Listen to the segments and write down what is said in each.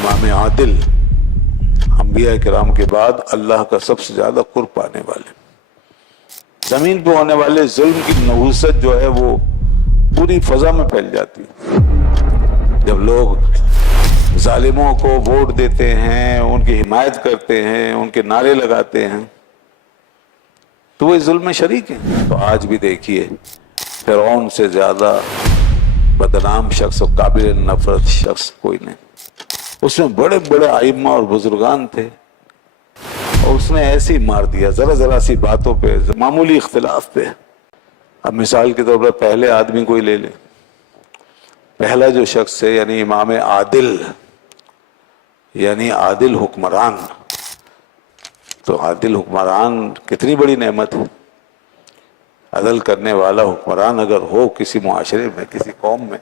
इमाम आदिल अंबिया किराम के बाद अल्लाह का सबसे ज्यादा कुर्ब पाने वाले, जमीन पे होने वाले जुल्म की नहुसत जो है वो पूरी फजा में फैल जाती है। जब लोग जालिमों को वोट देते हैं, उनकी हिमायत करते हैं, उनके नारे लगाते हैं, तो वो इस जुल्म में शरीक हैं। तो आज भी देखिए, फिरौन से ज्यादा बदनाम शख्स और काबिल नफरत शख्स कोई नहीं। उसमें बड़े बड़े आइम्मा और बुजुर्गान थे, और उसने ऐसे ही मार दिया जरा जरा सी बातों पे, मामूली इख्तिलाफ पे। अब मिसाल के तौर पर पहले आदमी कोई ले ले, पहला जो शख्स है यानी इमाम आदिल, यानी आदिल हुक्मरान। तो आदिल हुक्मरान कितनी बड़ी नेमत है। अदल करने वाला हुक्मरान अगर हो किसी मुआशरे में, किसी कौम में,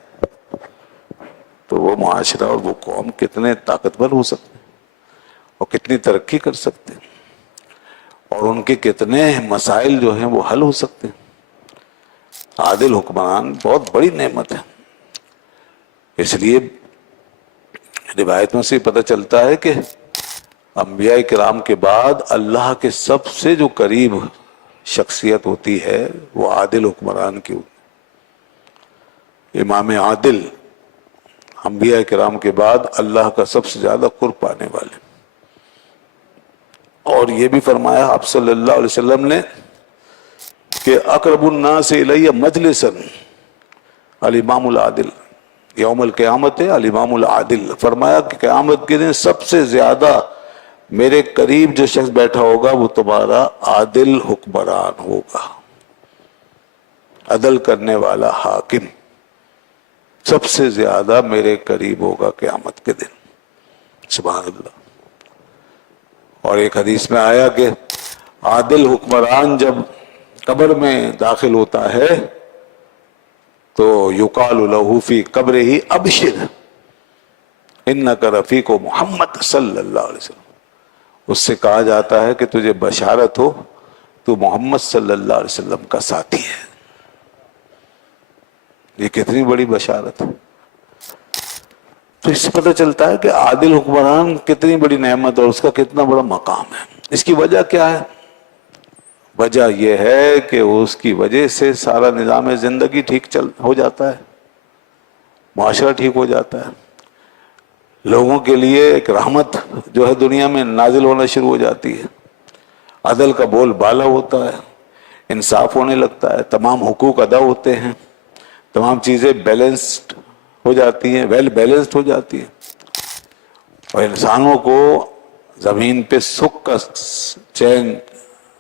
तो वो मुआशरा और वो कौम कितने ताकतवर हो सकते हैं और कितनी तरक्की कर सकते हैं, और उनके कितने मसाइल जो हैं वो हल हो सकते हैं। आदिल हुक्मरान बहुत बड़ी नेमत है। इसलिए रिवायतों से पता चलता है कि अंबिया किराम के बाद अल्लाह के सबसे जो करीब शख्सियत होती है वो आदिल हुक्मरान की होती। इमाम आदिल अंबिया किराम के बाद अल्लाह का सबसे ज्यादा कुर्ब पाने वाले। और ये भी फरमाया आप सल्लल्लाहु अलैहि वसल्लम ने कि अक़रबुन्नास इलैया मजलिसन अल इमामुल आदिल यौमुल क़यामत अल इमामुल आदिल। फरमाया कि क़यामत के दिन सबसे ज्यादा मेरे करीब जो शख्स बैठा होगा वो तुम्हारा आदिल हुक्मरान होगा, अदल करने वाला हाकिम सबसे ज्यादा मेरे करीब होगा क़यामत के दिन। सुभान अल्लाह। और एक हदीस में आया कि आदिल हुक्मरान जब कब्र में दाखिल होता है तो युकालु लहू फी कब्र ही अबशिर इन्नका रफीको मोहम्मद सल्लल्लाहु अलैहि वसल्लम। उससे कहा जाता है कि तुझे बशारत हो, तू मोहम्मद सल्लल्लाहु अलैहि वसल्लम का साथी है। ये कितनी बड़ी बशारत है। तो इससे पता चलता है कि आदिल हुक्मरान कितनी बड़ी नेमत और उसका कितना बड़ा मकाम है। इसकी वजह क्या है? वजह यह है कि उसकी वजह से सारा निज़ाम जिंदगी ठीक हो जाता है, मुआशरा ठीक हो जाता है, लोगों के लिए एक रहमत जो है दुनिया में नाजिल होना शुरू हो जाती है, अदल का बोल बाला होता है, इंसाफ होने लगता है, तमाम हुकूक अदा होते हैं, तमाम चीज़ें बैलेंस्ड हो जाती हैं, वेल बैलेंस्ड हो जाती हैं, और इंसानों को ज़मीन पे सुख का चैन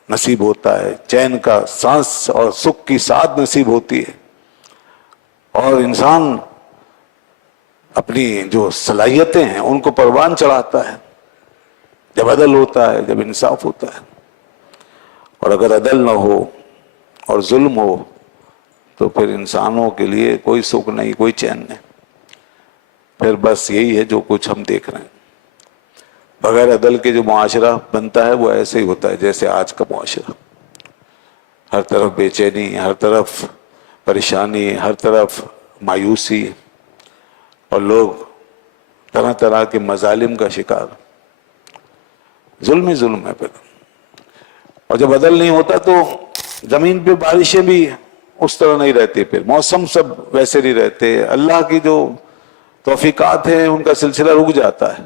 नसीब होता है, चैन का सांस और सुख की साथ नसीब होती है, और इंसान अपनी जो सलाहियतें हैं उनको परवान चढ़ाता है जब अदल होता है, जब इंसाफ होता है। और अगर अदल न हो और जुल्म हो तो फिर इंसानों के लिए कोई सुख नहीं, कोई चैन नहीं। फिर बस यही है जो कुछ हम देख रहे हैं। बगैर अदल के जो मुआशरा बनता है वो ऐसे ही होता है जैसे आज का मुआशरा। हर तरफ बेचैनी, हर तरफ परेशानी, हर तरफ मायूसी, और लोग तरह तरह के मजालिम का शिकार। जुल्म ही जुल्म है फिर। और जब अदल नहीं होता तो जमीन पे बारिशें भी उस तरह नहीं रहती, फिर मौसम सब वैसे नहीं रहते, अल्लाह की जो तौफीकात हैं उनका सिलसिला रुक जाता है,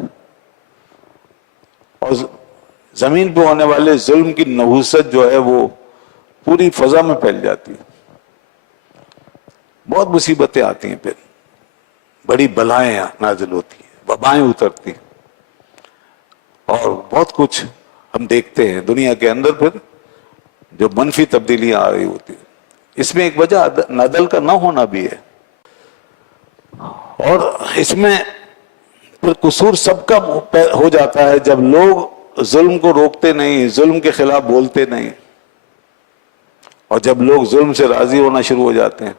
और जमीन पे होने वाले जुल्म की नहुसत जो है वो पूरी फजा में फैल जाती है। बहुत मुसीबतें आती हैं, फिर बड़ी बलाएं नाजिल होती हैं, वबाएं उतरती हैं, और बहुत कुछ हम देखते हैं दुनिया के अंदर फिर जो मनफी तब्दीलियां आ रही होती है। इसमें एक वजह अदल का ना होना भी है, और इसमें फिर कसूर सबका हो जाता है जब लोग जुल्म को रोकते नहीं, जुल्म के खिलाफ बोलते नहीं, और जब लोग जुल्म से राजी होना शुरू हो जाते हैं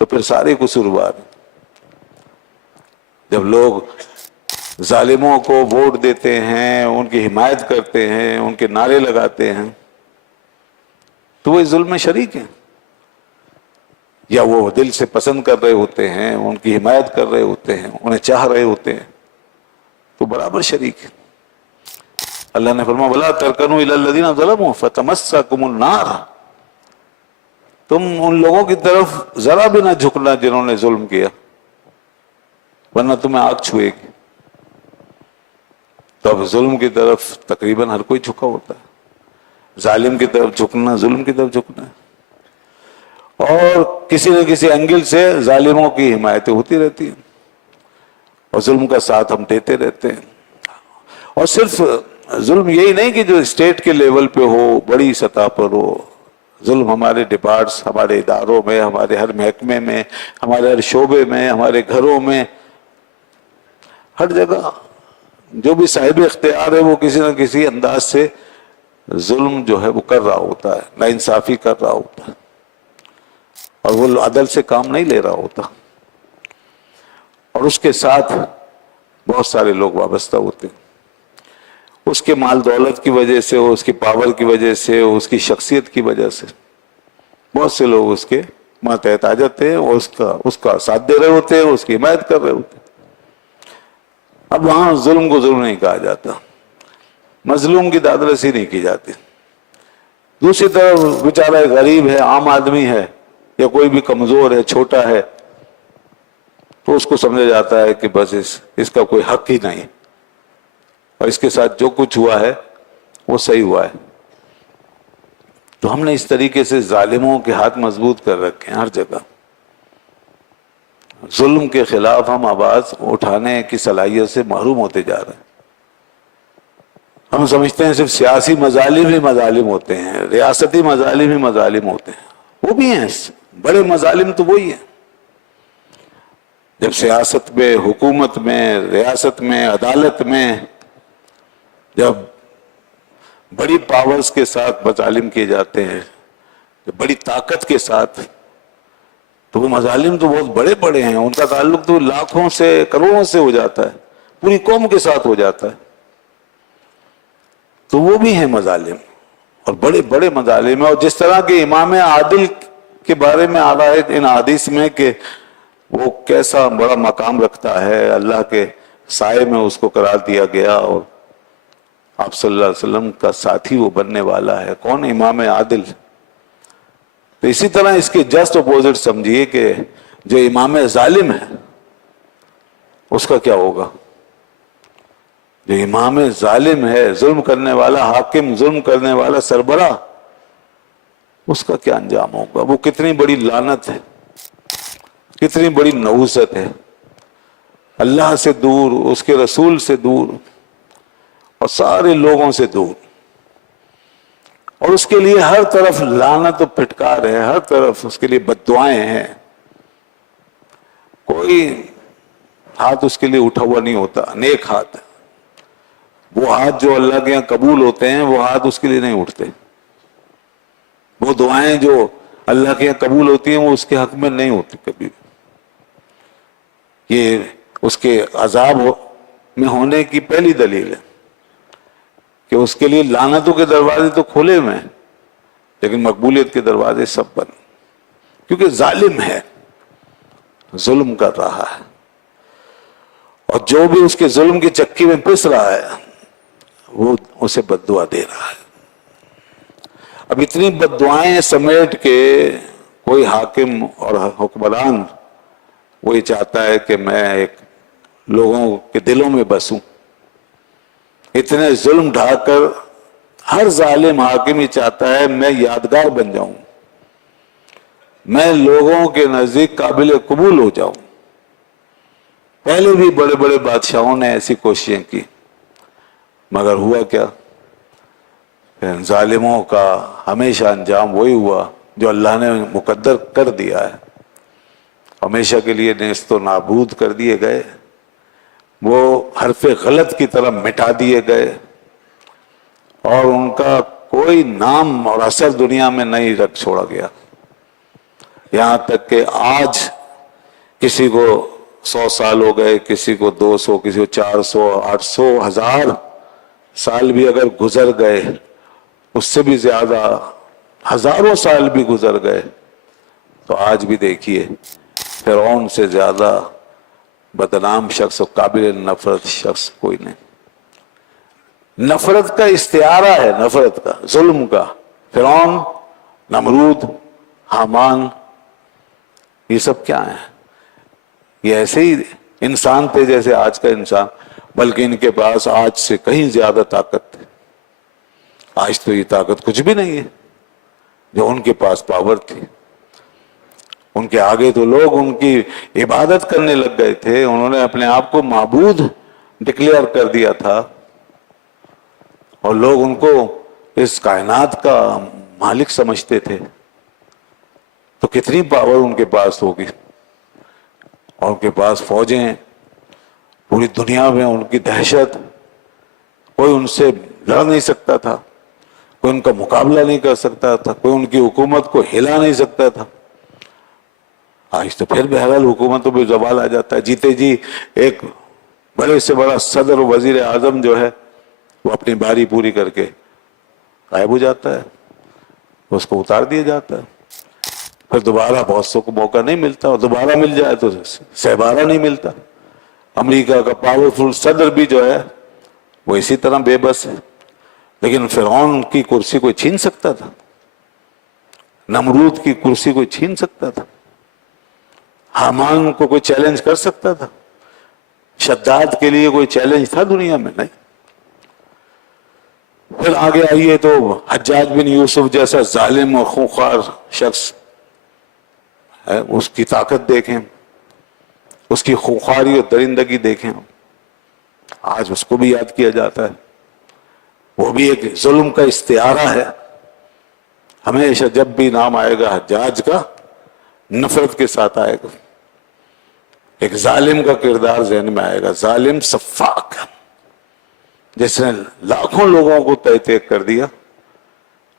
तो फिर सारे कसूरवार। जब लोग जालिमों को वोट देते हैं, उनकी हिमायत करते हैं, उनके नारे लगाते हैं, तो वो इस जुल्म में शरीक हैं, या वो दिल से पसंद कर रहे होते हैं, उनकी हिमायत कर रहे होते हैं, उन्हें चाह रहे होते हैं, تو برابر شریک ہے. اللہ نے فرمایا وَلَا تَرْكَنُوا إِلَى الَّذِينَ ظَلَمُوا فَتَمَسَّكُمُ النَّارُ. تم ان لوگوں کی طرف ذرا بھی نہ جھکنا جنہوں نے ظلم کیا، ورنہ تمہیں آگ چھوئے گی. تو اب ظلم کی طرف تقریباً ہر کوئی جھکا ہوتا ہے. ظالم کی طرف جھکنا ظلم کی طرف جھکنا ہے. اور کسی نہ کسی اینگل سے ظالموں کی حمایتیں ہوتی رہتی ہیں اور ظلم کا ساتھ ہم دیتے رہتے ہیں. اور صرف ظلم یہی نہیں کہ جو اسٹیٹ کے لیول پہ ہو، بڑی سطح پر ہو. ظلم ہمارے ڈپارٹس، ہمارے اداروں میں، ہمارے ہر محکمے میں، ہمارے ہر شعبے میں، ہمارے گھروں میں، ہر جگہ جو بھی صاحب اختیار ہے وہ کسی نہ کسی انداز سے ظلم جو ہے وہ کر رہا ہوتا ہے، ناانصافی کر رہا ہوتا ہے، اور وہ عدل سے کام نہیں لے رہا ہوتا. اور اس کے ساتھ بہت سارے لوگ وابستہ ہوتے ہیں. اس کے مال دولت کی وجہ سے، اس کی پاور کی وجہ سے، اس کی شخصیت کی وجہ سے بہت سے لوگ اس کے ماتحت آ جاتے ہیں اور اس کا ساتھ دے رہے ہوتے ہیں، اس کی حمایت کر رہے ہوتے ہیں. اب وہاں ظلم کو ظلم نہیں کہا جاتا، مظلوم کی داد رسی نہیں کی جاتی. دوسری طرف بیچارہ غریب ہے، عام آدمی ہے، یا کوئی بھی کمزور ہے، چھوٹا ہے، تو اس کو سمجھا جاتا ہے کہ بس اس کا کوئی حق ہی نہیں، اور اس کے ساتھ جو کچھ ہوا ہے وہ صحیح ہوا ہے. تو ہم نے اس طریقے سے ظالموں کے ہاتھ مضبوط کر رکھے ہیں ہر جگہ. ظلم کے خلاف ہم آواز اٹھانے کی صلاحیت سے محروم ہوتے جا رہے ہیں. ہم سمجھتے ہیں صرف سیاسی مظالم ہی مظالم ہوتے ہیں، ریاستی مظالم ہی مظالم ہوتے ہیں. وہ بھی ہیں، بڑے مظالم تو وہی ہیں. جب سیاست میں، حکومت میں، ریاست میں، عدالت میں جب بڑی پاورز کے ساتھ مظالم کیے جاتے ہیں، جب بڑی طاقت کے ساتھ، تو وہ مظالم تو بہت بڑے بڑے ہیں. ان کا تعلق تو لاکھوں سے، کروڑوں سے ہو جاتا ہے، پوری قوم کے ساتھ ہو جاتا ہے. تو وہ بھی ہیں مظالم، اور بڑے بڑے مظالم ہیں. اور جس طرح کے امام عادل کے بارے میں آ رہا ہے ان حدیث میں کہ وہ کیسا بڑا مقام رکھتا ہے، اللہ کے سائے میں اس کو قرار دیا گیا، اور آپ صلی اللہ علیہ وسلم کا ساتھی وہ بننے والا ہے. کون؟ امام عادل. تو اسی طرح اس کے جسٹ اپوزٹ سمجھیے کہ جو امام ظالم ہے اس کا کیا ہوگا. جو امام ظالم ہے، ظلم کرنے والا حاکم، ظلم کرنے والا سربراہ، اس کا کیا انجام ہوگا. وہ کتنی بڑی لعنت ہے، کتنی بڑی نحوست ہے. اللہ سے دور، اس کے رسول سے دور، اور سارے لوگوں سے دور، اور اس کے لیے ہر طرف لعنت و پھٹکار ہے، ہر طرف اس کے لیے بد دعائیں ہیں. کوئی ہاتھ اس کے لیے اٹھا ہوا نہیں ہوتا، نیک ہاتھ. وہ ہاتھ جو اللہ کے یہاں قبول ہوتے ہیں وہ ہاتھ اس کے لیے نہیں اٹھتے. وہ دعائیں جو اللہ کے یہاں قبول ہوتی ہیں وہ اس کے حق میں نہیں ہوتی کبھی. یہ اس کے عذاب میں ہونے کی پہلی دلیل ہے کہ اس کے لیے لعنتوں کے دروازے تو کھولے ہوئے ہیں لیکن مقبولیت کے دروازے سب بند، کیونکہ ظالم ہے، ظلم کر رہا ہے، اور جو بھی اس کے ظلم کی چکی میں پس رہا ہے وہ اسے بد دعا دے رہا ہے. اب اتنی بد دعائیں سمیٹ کے کوئی حاکم اور حکمران وہ یہ چاہتا ہے کہ میں ایک لوگوں کے دلوں میں بسوں. اتنے ظلم ڈھا کر ہر ظالم حاکم یہ چاہتا ہے میں یادگار بن جاؤں، میں لوگوں کے نزدیک قابل قبول ہو جاؤں. پہلے بھی بڑے بڑے بادشاہوں نے ایسی کوششیں کی، مگر ہوا کیا؟ ظالموں کا ہمیشہ انجام وہی ہوا جو اللہ نے مقدر کر دیا ہے. ہمیشہ کے لیے نیست و نابود کر دیے گئے، وہ حرف غلط کی طرح مٹا دیے گئے، اور ان کا کوئی نام اور اثر دنیا میں نہیں رکھ چھوڑا گیا. یہاں تک کہ آج کسی کو 100 سال ہو گئے، کسی کو 200، کسی کو 400، 800، 1000 سال بھی اگر گزر گئے، اس سے بھی زیادہ ہزاروں سال بھی گزر گئے، تو آج بھی دیکھیے فرعون سے زیادہ बदनाम शख्स और काबिल नफरत शख्स कोई नहीं। नफरत का इस्तिआरा है, नफरत का, जुल्म का। फिरौन, नमरूद, हामान, ये सब क्या है? ये ऐसे ही इंसान थे जैसे आज का इंसान, बल्कि इनके पास आज से कहीं ज्यादा ताकत थी। आज तो ये ताकत कुछ भी नहीं है जो उनके पास पावर थी। उनके आगे तो लोग उनकी इबादत करने लग गए थे। उन्होंने अपने आप को माबूद डिक्लेयर कर दिया था और लोग उनको इस कायनात का मालिक समझते थे। तो कितनी पावर उनके पास होगी, और उनके पास फौजें, पूरी दुनिया में उनकी दहशत, कोई उनसे लड़ नहीं सकता था, कोई उनका मुकाबला नहीं कर सकता था, कोई उनकी हुकूमत को हिला नहीं सकता था। आज तो फिर बहरहाल हुकूमतों पे जवाल आ जाता है। जीते जी एक बड़े से बड़ा सदर वजीर आजम जो है वो अपनी बारी पूरी करके गायब हो जाता है, उसको उतार दिया जाता है। फिर दोबारा बहुत सौ को मौका नहीं मिलता, और दोबारा मिल जाए तो सहबारा नहीं मिलता। अमेरिका का पावरफुल सदर भी जो है वो इसी तरह बेबस है। लेकिन फिरौन की कुर्सी कोई छीन सकता था? नमरूद की कुर्सी कोई छीन सकता था? हामान को कोई चैलेंज कर सकता था? शद्दाद के लिए कोई चैलेंज था दुनिया में? नहीं। फिर आगे आइए तो हज्जाज बिन यूसुफ जैसा जालिम और खूंखार शख्स है, उसकी ताकत देखें, उसकी खूंखारी और दरिंदगी देखें। आज उसको भी याद किया जाता है। वो भी एक जुल्म का इस्तिआरा है। हमेशा जब भी नाम आएगा हज्जाज का, नफरत के साथ आएगा। एक जालिम का किरदार ज़हन में आएगा, जालिम सफ़ाक, जिसने लाखों लोगों को तय कर दिया,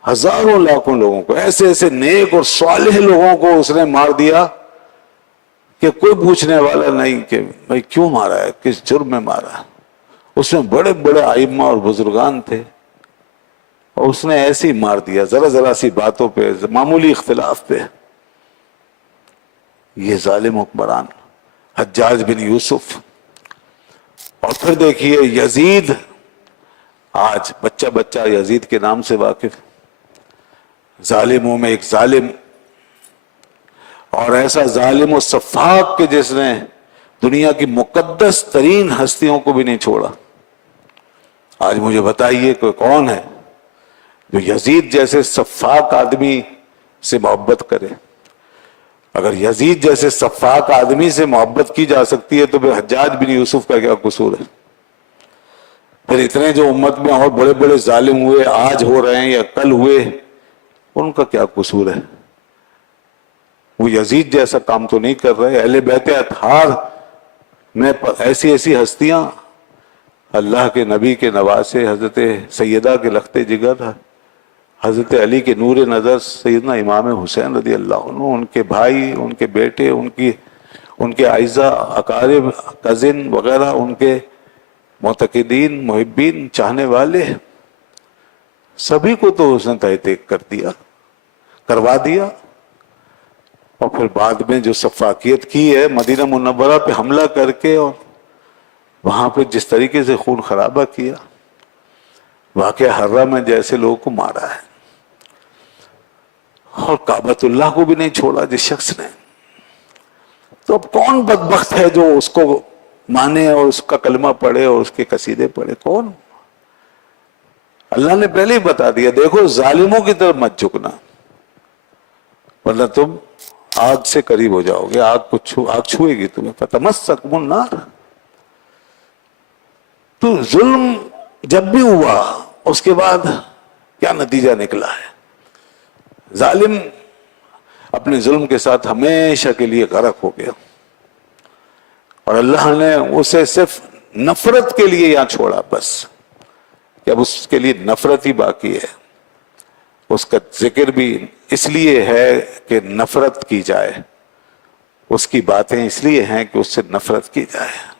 हजारों लाखों लोगों को, ऐसे ऐसे नेक और सालेह लोगों को उसने मार दिया कि कोई पूछने वाला नहीं कि भाई क्यों मारा है, किस जुर्म में मारा है। उसमें बड़े बड़े आइम्मा और बुजुर्गान थे, और उसने ऐसे ही मार दिया जरा जरा सी बातों पे, मामूली इख्तिलाफ पे। ये जालिम हुक्मरान हज्जाज बिन यूसुफ। और फिर देखिए यजीद, आज बच्चा बच्चा यजीद के नाम से वाकिफ, जालिमों में एक जालिम, और ऐसा जालिम और सफाक के जिसने दुनिया की मुकद्दस तरीन हस्तियों को भी नहीं छोड़ा। आज मुझे बताइए कोई कौन है जो यजीद जैसे सफाक आदमी से मोहब्बत करे? अगर यजीद जैसे सफाक आदमी से मोहब्बत की जा सकती है तो फिर हज्जाज बिन यूसुफ का क्या कसूर है? फिर इतने जो उम्मत में और बड़े बड़े जालिम हुए, आज हो रहे हैं या कल हुए, उनका क्या कसूर है? वो यजीद जैसा काम तो नहीं कर रहे। अहले बैत अतहार में ऐसी ऐसी हस्तियां, अल्लाह के नबी के नवासे हजरत सैयदा के लखते जिगर, हजरत अली के नूर नज़र सैयदना इमाम हुसैन रज़ी अल्लाह अन्हु, उनके भाई, उनके बेटे, उनके आइज़ा, अकारिब, कज़िन वगैरह, उनके मुतक़िदीन, मुहिब्बीन, चाहने वाले, सभी को तो उसने तय कर दिया, करवा दिया। और फिर बाद में जो सफाकियत की है, मदीना मुनव्वरा पे हमला करके और वहां पे जिस तरीके से खून खराबा किया, वाक़या हर्रा में जैसे लोगों को मारा है, और काबतुल्लाह को भी नहीं छोड़ा जिस शख्स ने। तो अब कौन बदबख्त है जो उसको माने और उसका कलमा पढ़े और उसके कसीदे पढ़े? कौन? अल्लाह ने पहले ही बता दिया, देखो जालिमों की तरफ मत झुकना, वरना तुम आग से करीब हो जाओगे, आग छुएगी तुम्हें। फतमस्सकुमुन नार। तो जुल्म जब भी हुआ उसके बाद क्या नतीजा निकला है? जालिम अपने जुल्म के साथ हमेशा के लिए गर्क हो गया, और अल्लाह ने उसे सिर्फ नफरत के लिए यहां छोड़ा बस, कि अब उसके लिए नफरत ही बाकी है। उसका जिक्र भी इसलिए है कि नफरत की जाए, उसकी बातें इसलिए हैं कि उससे नफरत की जाए।